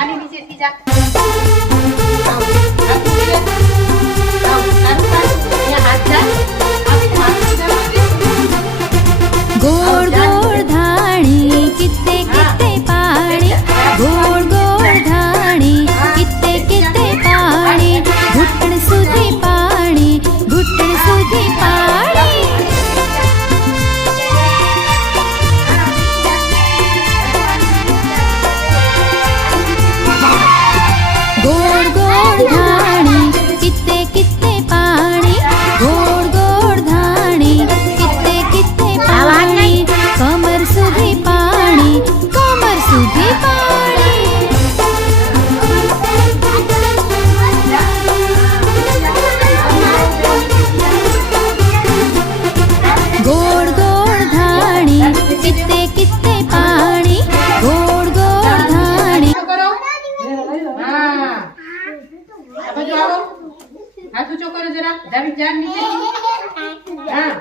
આની નીચેથી જા. આવ, હાથ નીચે. આવ, તારું કાઢ. અહીંયા હાથ જા. આપણે હાથ સીધા. गोड़ गोड़ धाणी कित्ते कित्ते पाणी गोड़ गोड़ धाणी कित्ते कित्ते पाणी घुटण सुधी पाणी घुटण सुधी पाणी गोड़ गोड़ धाणी कित्ते कित्ते पाणी गोड़ गोड़ धाणी कित्ते कित्ते पाणी कमर सुधी पाणी कमर सुधी पाणी गोड़ गोड़ धाणी कित्ते कित्ते पाणी गोड़ गोड़ धाणी ઊંચો કરો. હા. આ બાજુ આવો. હાથ ઊંચો કરો જરા. ડાબી જાન નીચેથી. હા.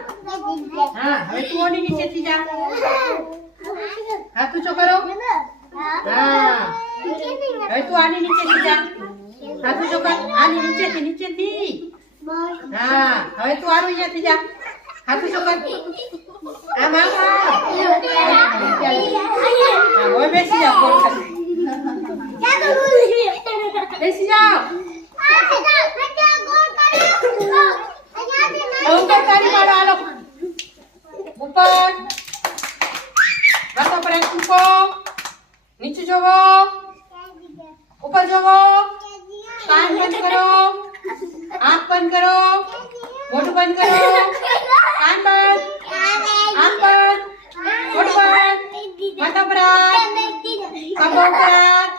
હા, હવે તું ઓની નીચેથી જા. હાથ ઊંચો કરો. હા. હવે તું આની નીચેથી જા. હાથ ઊંચો કર. આની નીચેથી. હા. હવે તું આનું અહીંયાથી જા. હાથ ઊંચો કર. આમ આમ. હા, હવે બેસી જાઓ. ગોળ કરી. બેસી જાઓ. ઉપર તારી માળો હાલો. ઉપર. હાથો પર મૂકો. નીચે જોવો. ઉપર જોવો. કાન બંધ કરો. આંખ બંધ કરો. મોઢું બંધ કરો. કાન બંધ. આંખ બંધ. મોઢું બંધ. માથા પર હાથ. ખભા ઉપર હાથ.